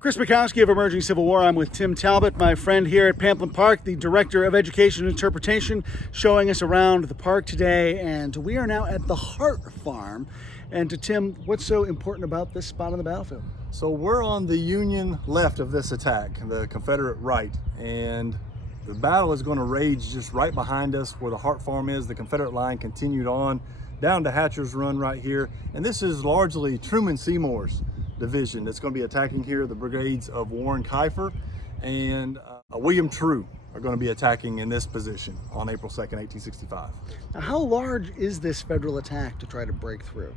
Chris Mackowski of Emerging Civil War. I'm with Tim Talbot, my friend here at Pamplin Park, the Director of Education and Interpretation, showing us around the park today. And we are now at the Hart Farm. And to Tim, what's so important about this spot on the battlefield? So we're on the Union left of this attack, the Confederate right. And the battle is going to rage just right behind us where the Hart Farm is. The Confederate line continued on down to Hatcher's Run right here. And this is largely Truman Seymour's division that's going to be attacking here. The brigades of Warren Keifer and William True are going to be attacking in this position on April 2nd, 1865. Now, how large is this federal attack to try to break through?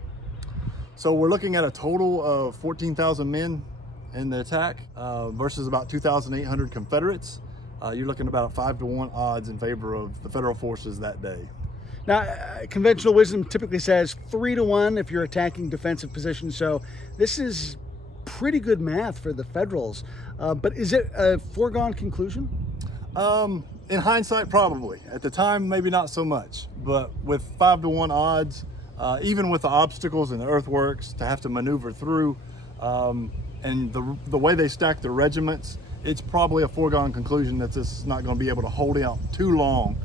So we're looking at a total of 14,000 men in the attack versus about 2,800 Confederates. You're looking at about 5-to-1 odds in favor of the federal forces that day. Now, conventional wisdom typically says 3-to-1 if you're attacking defensive positions, so this is pretty good math for the Federals. But is it a foregone conclusion? In hindsight, probably. At the time, maybe not so much. But with 5-to-1 odds, even with the obstacles and the earthworks to have to maneuver through, and the way they stack the regiments, it's probably a foregone conclusion that this is not going to be able to hold out too long.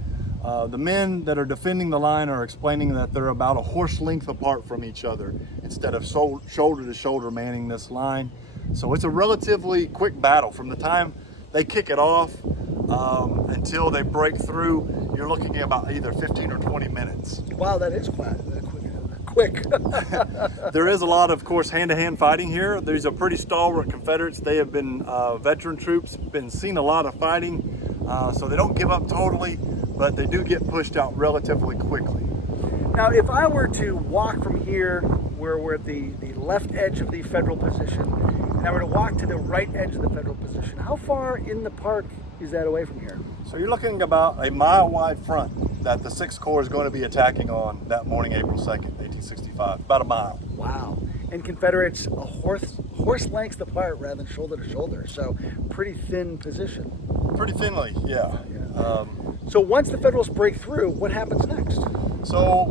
The men that are defending the line are explaining that they're about a horse length apart from each other instead of shoulder to shoulder manning this line. So it's a relatively quick battle. From the time they kick it off until they break through, you're looking at about either 15 or 20 minutes. Wow, that is quick. There is a lot of course, hand-to-hand fighting here. These are pretty stalwart Confederates. They have been veteran troops, been seen a lot of fighting, so they don't give up totally, but they do get pushed out relatively quickly. Now, if I were to walk from here, where we're at the left edge of the federal position, and I were to walk to the right edge of the federal position, how far in the park is that away from here? So you're looking about a mile-wide front that the 6th Corps is going to be attacking on that morning, April 2nd, 1865. About a mile. Wow. And Confederates a horse lengths apart rather than shoulder to shoulder, so pretty thin position. Pretty thinly, yeah. So once the Federals break through, what happens next? So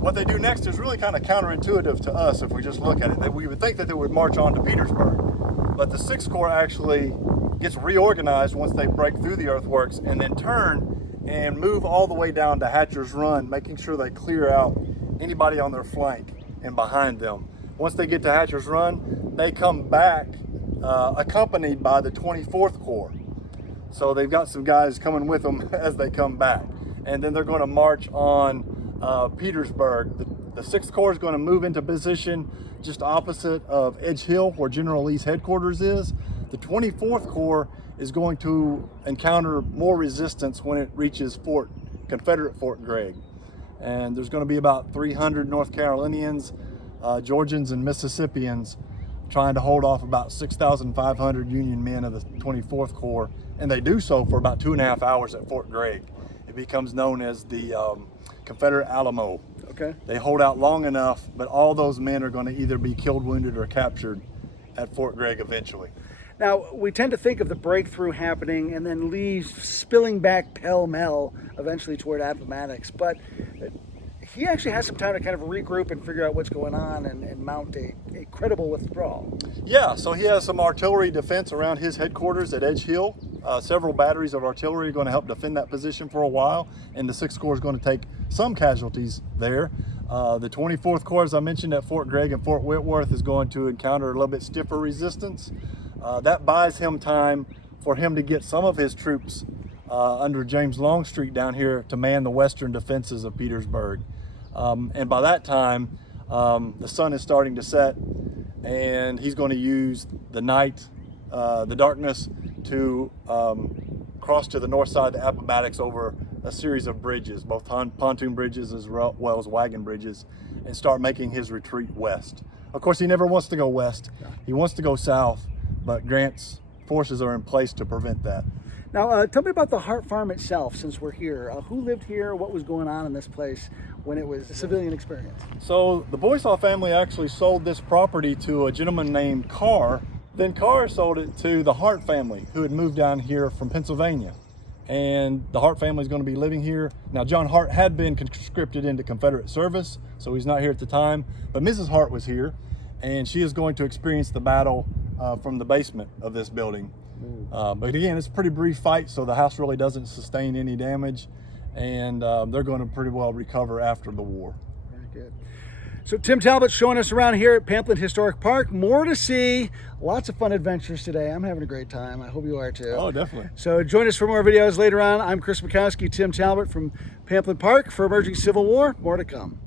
what they do next is really kind of counterintuitive to us if we just look at it. We would think that they would march on to Petersburg, but the 6th Corps actually gets reorganized once they break through the earthworks and then turn and move all the way down to Hatcher's Run, making sure they clear out anybody on their flank and behind them. Once they get to Hatcher's Run, they come back accompanied by the 24th Corps. So they've got some guys coming with them as they come back. And then they're going to march on Petersburg. The 6th Corps is going to move into position just opposite of Edge Hill, where General Lee's headquarters is. The 24th Corps is going to encounter more resistance when it reaches Confederate Fort Gregg. And there's going to be about 300 North Carolinians, Georgians, and Mississippians trying to hold off about 6,500 Union men of the 24th Corps. And they do so for about 2.5 hours at Fort Gregg. It becomes known as the Confederate Alamo. Okay. They hold out long enough, but all those men are going to either be killed, wounded, or captured at Fort Gregg eventually. Now, we tend to think of the breakthrough happening and then Lee spilling back pell-mell eventually toward Appomattox, but he actually has some time to kind of regroup and figure out what's going on and mount a credible withdrawal. Yeah, so he has some artillery defense around his headquarters at Edge Hill. Several batteries of artillery are going to help defend that position for a while, and the 6th Corps is going to take some casualties there. The 24th Corps, as I mentioned, at Fort Gregg and Fort Whitworth is going to encounter a little bit stiffer resistance. That buys him time for him to get some of his troops under James Longstreet down here to man the western defenses of Petersburg. And by that time, the sun is starting to set, and he's going to use the night, the darkness, to cross to the north side of the Appomattox over a series of bridges, both pontoon bridges as well as wagon bridges, and start making his retreat west. Of course, he never wants to go west. He wants to go south, but Grant's forces are in place to prevent that. Now, tell me about the Hart Farm itself, since we're here. Who lived here? What was going on in this place when it was a civilian experience? So the Boysaw family actually sold this property to a gentleman named Carr. Then Carr sold it to the Hart family, who had moved down here from Pennsylvania. And the Hart family is going to be living here. Now, John Hart had been conscripted into Confederate service, so he's not here at the time. But Mrs. Hart was here, and she is going to experience the battle from the basement of this building. But again, it's a pretty brief fight, so the house really doesn't sustain any damage, and they're going to pretty well recover after the war. Very good. So Tim Talbot's showing us around here at Pamplin Historic Park. More to see. Lots of fun adventures today. I'm having a great time. I hope you are too. Oh, definitely. So join us for more videos later on. I'm Chris Mackowski, Tim Talbot from Pamplin Park for Emerging Civil War. More to come.